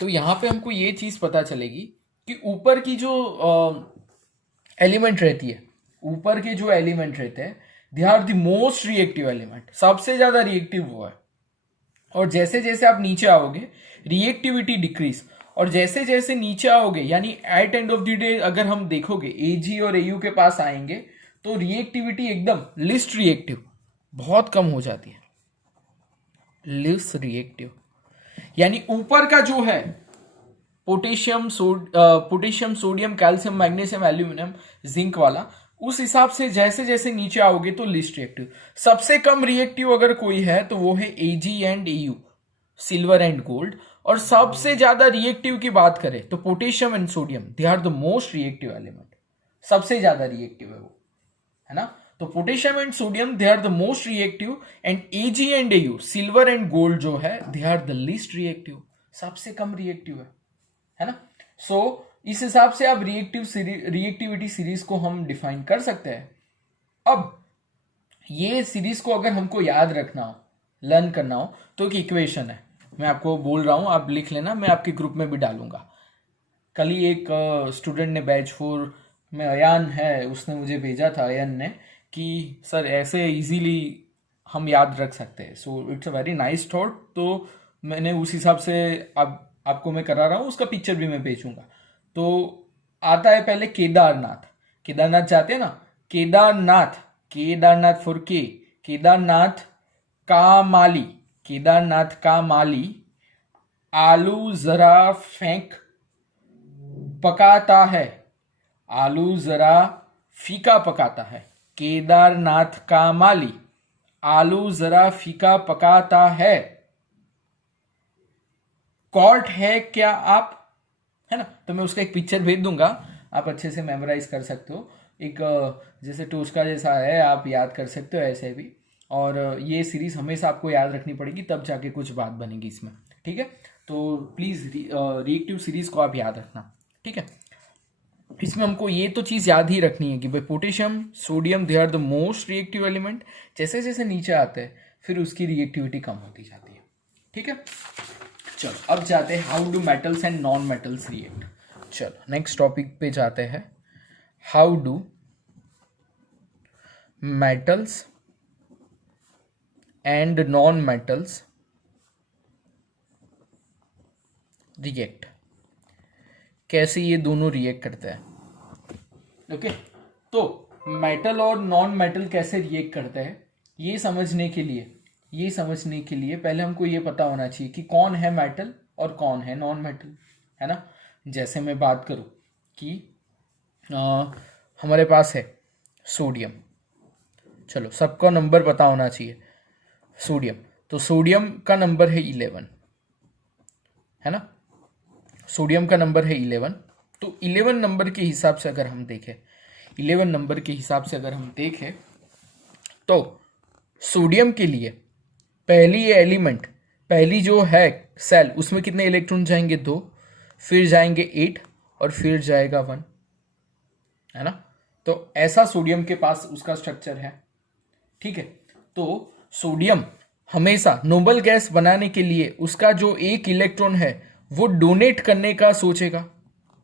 तो यहाँ पे हमको ये चीज पता चलेगी कि ऊपर की जो एलिमेंट रहती है, ऊपर के जो एलिमेंट रहते हैं, they are the most reactive element, सबसे ज्यादा रिएक्टिव वो है। और जैसे जैसे आप नीचे आओगे रिएक्टिविटी डिक्रीज, और जैसे जैसे नीचे आओगे यानी at end of the day अगर हम देखोगे एजी और एयू के पास आएंगे तो रिएक्टिविटी एकदम लिस्ट रिएक्टिव बहुत कम हो जाती है। लिस्ट रिएक्टिव यानी ऊपर का जो है potassium sodium calcium magnesium aluminium zinc वाला, उस हिसाब से जैसे जैसे नीचे आओगे तो लिस्ट रिएक्टिव। सबसे कम रिएक्टिव अगर कोई है तो वो है AG and AU, silver and gold. और सबसे ज्यादा रिएक्टिव की बात करें तो potassium and sodium, they are the most reactive element, सबसे ज्यादा रिएक्टिव है वो, है ना। तो potassium and sodium they are the most reactive, and AG and AU silver and gold जो है they are the least reactive, सबसे कम रिएक्टिव है ना। सो इस हिसाब से आप रिएक्टिविटी सीरीज को हम डिफाइन कर सकते हैं। अब ये सीरीज को अगर हमको याद रखना हो, लर्न करना हो, तो एक इक्वेशन है, मैं आपको बोल रहा हूं, आप लिख लेना, मैं आपके ग्रुप में भी डालूंगा। कल ही एक स्टूडेंट ने बैच 4 में, अयान है, उसने मुझे भेजा था, अयन ने, कि सर ऐसे इजीली हम याद रख सकते हैं। So it's a very nice thought. तो मैंने उस हिसाब से आपको मैं करा रहा हूँ, उसका पिक्चर भी मैं भेजूंगा। तो आता है पहले केदारनाथ, केदारनाथ जाते हैं ना, केदारनाथ, केदारनाथ फॉर के, केदारनाथ का माली, केदारनाथ का माली आलू जरा फेंक पकाता है, आलू जरा फीका पकाता है। केदारनाथ का माली आलू जरा फीका पकाता है, कॉट है क्या आप, है ना। तो मैं उसका एक पिक्चर भेज दूंगा, आप अच्छे से मेमोराइज कर सकते हो। एक जैसे टोस्का जैसा है, आप याद कर सकते हो ऐसे भी। और ये सीरीज हमेशा आपको याद रखनी पड़ेगी, तब जाके कुछ बात बनेगी इसमें, ठीक है। तो प्लीज रिएक्टिव सीरीज को आप याद रखना, ठीक है। इसमें हमको ये तो चीज याद ही रखनी है कि भाई potassium sodium they are the most reactive element, जैसे जैसे नीचे आते हैं फिर उसकी रिएक्टिविटी कम होती जाती है, ठीक है। चलो अब जाते हैं how do metals and non metals react. चलो नेक्स्ट टॉपिक पे जाते हैं, how do metals and non metals react, कैसे ये दोनों रिएक्ट करते हैं। ओके, तो मेटल और नॉन मेटल कैसे रिएक्ट करते हैं, ये समझने के लिए पहले हमको ये पता होना चाहिए कि कौन है मेटल और कौन है नॉन मेटल, है ना। जैसे मैं बात करूं कि हमारे पास है सोडियम, चलो सबका नंबर पता होना चाहिए। सोडियम, तो सोडियम का नंबर है 11, है ना। सोडियम का नंबर है 11। तो 11 नंबर के हिसाब से अगर हम देखें, 11 नंबर के हिसाब से अगर हम देखें तो सोडियम के लिए पहली एलिमेंट, पहली जो है सेल, उसमें कितने इलेक्ट्रॉन जाएंगे, 2, फिर जाएंगे 8 और फिर जाएगा 1, है ना। तो ऐसा सोडियम के पास उसका स्ट्रक्चर है, ठीक है। तो सोडियम हमेशा नोबल गैस बनाने के लिए उसका जो एक इलेक्ट्रॉन है वो डोनेट करने का सोचेगा।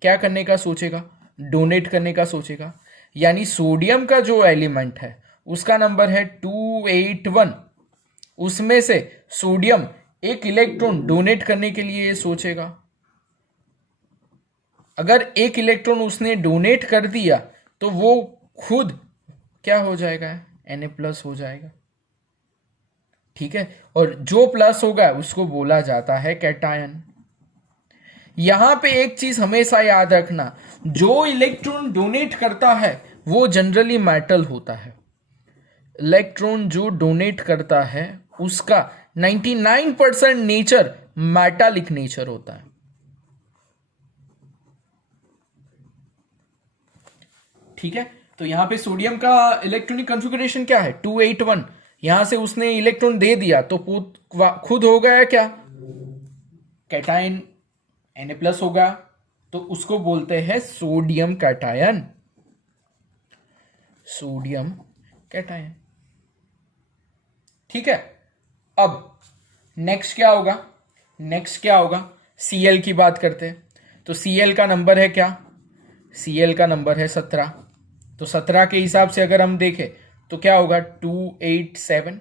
क्या करने का सोचेगा, डोनेट करने का सोचेगा। यानी सोडियम का जो एलिमेंट है उसका नंबर है 281, उसमें से सोडियम एक इलेक्ट्रॉन डोनेट करने के लिए सोचेगा। अगर एक इलेक्ट्रॉन उसने डोनेट कर दिया तो वो खुद क्या हो जाएगा, Na+ हो जाएगा, ठीक है। और जो प्लस होगा उसको बोला जाता है कैटायन। यहां पे एक चीज हमेशा याद रखना, जो इलेक्ट्रॉन डोनेट करता है वो जनरली मेटल होता है। इलेक्ट्रॉन जो डोनेट करता है उसका 99% नेचर मेटालिक नेचर होता है, ठीक है। तो यहां पे सोडियम का इलेक्ट्रॉनिक कॉन्फ़िगरेशन क्या है, 281। यहां से उसने इलेक्ट्रॉन दे दिया तो खुद हो गया क्या, कैटायन, Na+ होगा, तो उसको बोलते हैं सोडियम कैटायन, सोडियम कैटायन, ठीक है। अब नेक्स्ट क्या होगा, Cl की बात करते हैं तो Cl का नंबर है क्या? Cl का नंबर है 17। तो 17 के हिसाब से अगर हम देखें तो क्या होगा 287।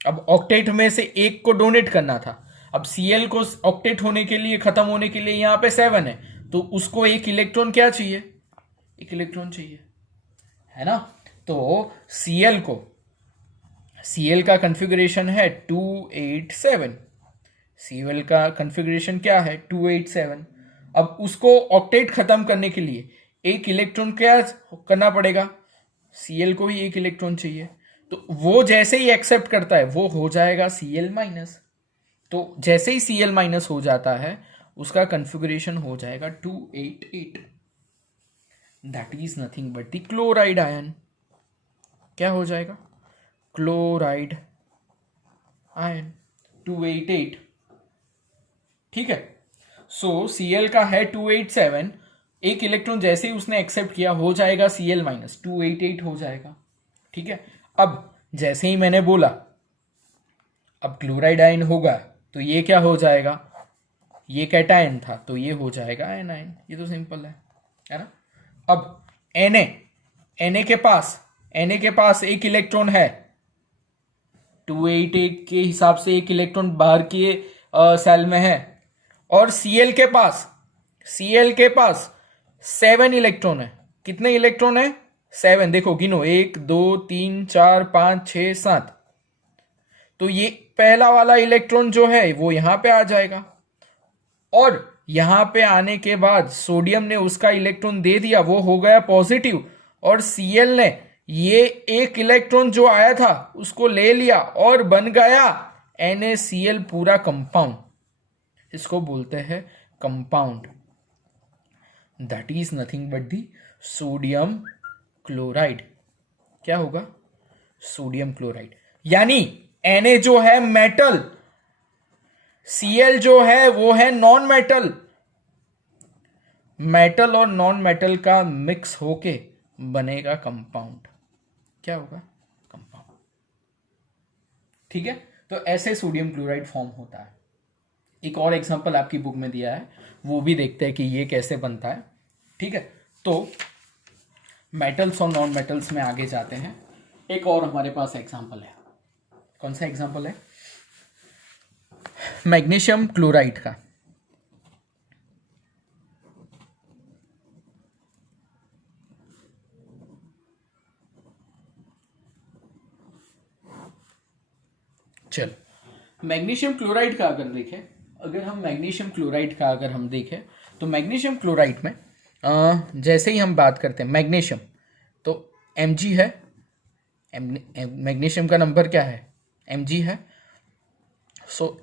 अब ऑक्टेट में से एक को डोनेट करना था। अब Cl को ऑक्टेट होने के लिए, खत्म होने के लिए यहाँ पे 7 है, तो उसको एक इलेक्ट्रॉन क्या चाहिए? एक इलेक्ट्रॉन चाहिए, है ना। तो Cl का कॉन्फ़िगरेशन है 287। Cl का कॉन्फ़िगरेशन क्या है? 287। अब उसको ऑक्टेट खत्म करने के लिए एक इलेक्ट्रॉन क्या करना पड़ेगा? Cl को ही एक इलेक्ट्रॉन चाहिए, तो वो जैसे ही एक्सेप्ट करता है वो हो जाएगा Cl माइनस। तो जैसे ही Cl माइनस हो जाता है उसका कॉन्फ़िगरेशन हो जाएगा 288। That is nothing but the chloride ion. क्या हो जाएगा? Chloride ion 288। ठीक है। सो Cl का है 287, एक इलेक्ट्रॉन जैसे ही उसने एक्सेप्ट किया हो जाएगा Cl माइनस 288 हो जाएगा। ठीक है। अब जैसे ही मैंने बोला अब क्लोराइड आयन होगा तो ये क्या हो जाएगा? ये कैटायन था तो ये हो जाएगा एनायन। ये तो सिंपल है ना। अब Na के पास एक इलेक्ट्रॉन है, 288 के हिसाब से एक इलेक्ट्रॉन बाहर के सेल में है। और Cl के पास 7 इलेक्ट्रॉन है। कितने इलेक्ट्रॉन है? 7। देखो गिनो, 1 2 3 4 5 6 7। तो ये पहला वाला इलेक्ट्रॉन जो है वो यहां पे आ जाएगा, और यहां पे आने के बाद सोडियम ने उसका इलेक्ट्रॉन दे दिया, वो हो गया पॉजिटिव, और Cl ने ये एक इलेक्ट्रॉन जो आया था उसको ले लिया और बन गया NaCl पूरा कंपाउंड। इसको बोलते हैं compound. That is nothing but the sodium chloride. क्या होगा? Sodium chloride. यानी Na जो है मेटल, Cl जो है वो है नॉन मेटल। मेटल और नॉन मेटल का मिक्स होके बनेगा कंपाउंड। क्या होगा? कंपाउंड। ठीक है। तो ऐसे सोडियम क्लोराइड फॉर्म होता है। एक और एग्जांपल आपकी बुक में दिया है, वो भी देखते हैं कि ये कैसे बनता है। ठीक है। तो मेटल्स और नॉन मेटल्स में आगे जाते हैं। एक और हमारे पास एग्जांपल है। कौन सा एग्जांपल है? मैग्नीशियम क्लोराइड का। चलो मैग्नीशियम क्लोराइड का अगर देखें, तो मैग्नीशियम क्लोराइड में जैसे ही हम बात करते हैं मैग्नीशियम, तो Mg है। मैग्नीशियम का नंबर क्या है? Mg है। So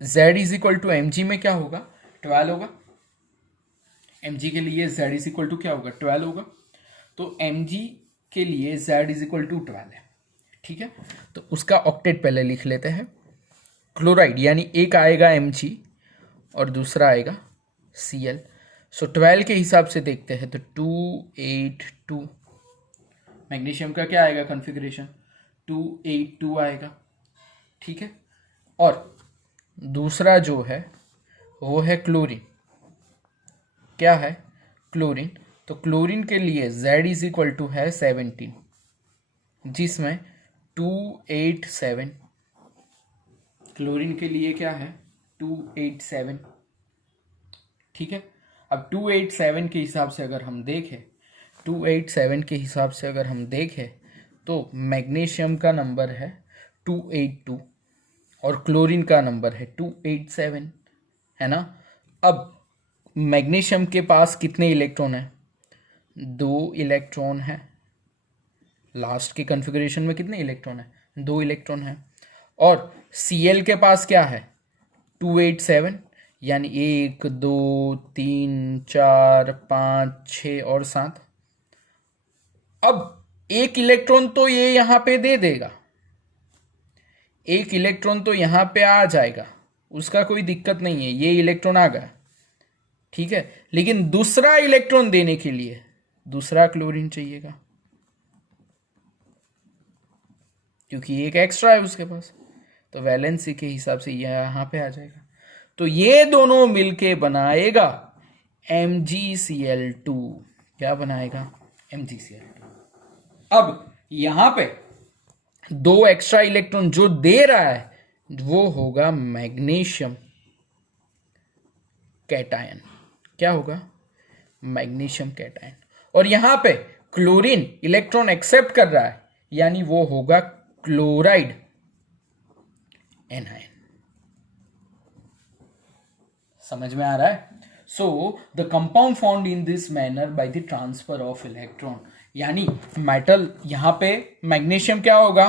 Z is equal to Mg में क्या होगा? 12 होगा। Mg के लिए Z इज इक्वल टू क्या होगा? 12 होगा। तो Mg के लिए Z इज इक्वल टू 12 है। ठीक है। तो उसका ऑक्टेट पहले लिख लेते हैं। क्लोराइड यानी एक आएगा Mg और दूसरा आएगा Cl। सो 12 के हिसाब से देखते हैं तो 282। मैग्नीशियम का क्या आएगा कॉन्फ़िगरेशन? 282 आएगा। ठीक है। और दूसरा जो है वो है क्लोरीन। क्या है? क्लोरीन। तो क्लोरीन के लिए Z इज इक्वल टू है 17, जिसमें 287। क्लोरीन के लिए क्या है? 287। ठीक है। अब 287 के हिसाब से अगर हम देखें तो मैग्नीशियम का नंबर है 282 और क्लोरीन का नंबर है 287, है ना। अब मैग्नीशियम के पास कितने इलेक्ट्रॉन है? 2 इलेक्ट्रॉन है। लास्ट के कॉन्फ़िगरेशन में कितने इलेक्ट्रॉन है? 2 इलेक्ट्रॉन है। और Cl के पास क्या है? 287, यानी 1 2 3 4 5 6 और 7। अब एक इलेक्ट्रॉन तो ये यहां पे दे देगा, एक इलेक्ट्रॉन तो यहां पे आ जाएगा, उसका कोई दिक्कत नहीं है, ये इलेक्ट्रॉन आ गया। ठीक है। लेकिन दूसरा इलेक्ट्रॉन देने के लिए दूसरा क्लोरीन चाहिएगा, क्योंकि एक एक्स्ट्रा है उसके पास, तो वैलेंसी के हिसाब से यह यहां पे आ जाएगा। तो ये दोनों मिलके बनाएगा MgCl2। क्या बनाएगा? MgCl2। अब यहां पे दो एक्स्ट्रा इलेक्ट्रॉन जो दे रहा है वो होगा मैग्नीशियम कैटायन। क्या होगा? Magnesium cation. और यहां पे क्लोरीन इलेक्ट्रॉन एक्सेप्ट कर रहा है, यानी वो होगा क्लोराइड एनायन। समझ में आ रहा है? So the compound found in this manner by the transfer of electron, यानी मेटल यहां पे मैग्नीशियम क्या होगा?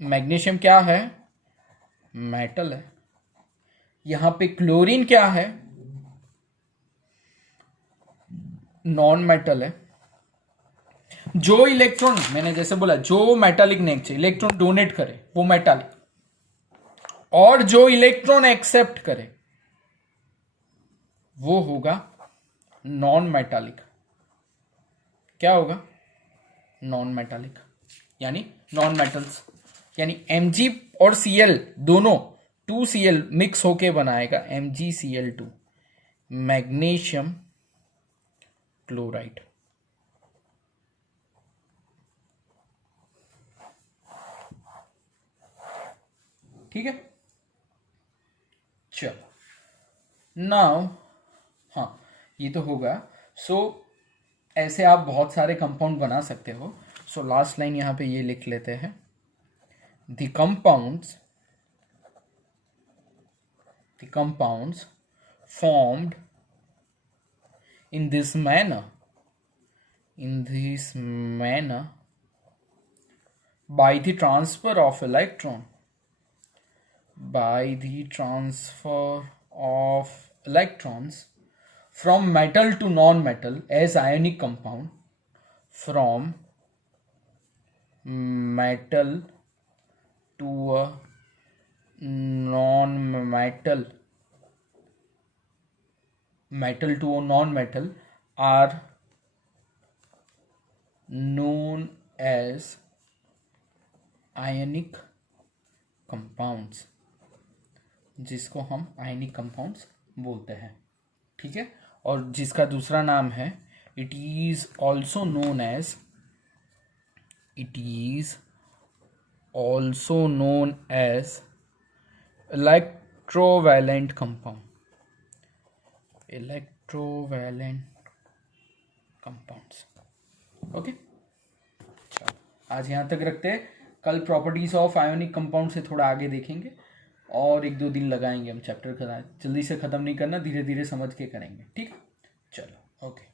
मैग्नीशियम क्या है? मेटल है। यहां पे क्लोरीन क्या है? नॉन मेटल है। जो इलेक्ट्रॉन, मैंने जैसे बोला, जो मेटालिक नेचर इलेक्ट्रॉन डोनेट करे वो मेटालिक, और जो इलेक्ट्रॉन एक्सेप्ट करे वो होगा नॉन मेटालिक। क्या होगा? नॉन मेटालिक, यानी नॉन मेटल्स। यानी Mg और Cl दोनों 2Cl मिक्स होके बनाएगा MgCl2, मैग्नीशियम क्लोराइड। ठीक है, चलो नाउ, हाँ ये तो होगा। सो ऐसे आप बहुत सारे कंपाउंड बना सकते हो। सो लास्ट लाइन यहां पे ये लिख लेते हैं, the compounds formed in this manner by the transfer of electrons from metal to non-metal as ionic compound, from metal to a non-metal, metal to a non-metal are known as ionic compounds, जिसको हम ionic compounds बोलते हैं। ठीक है, और जिसका दूसरा नाम है, it is also known as electrovalent compounds. Okay, चलो आज यहां तक रखते हैं। कल प्रॉपर्टीज ऑफ आयोनिक कंपाउंड से थोड़ा आगे देखेंगे, और 1-2 दिन लगाएंगे हम चैप्टर का। जल्दी से ख़त्म नहीं करना, धीरे धीरे समझ के करेंगे। ठीक, चलो ओके।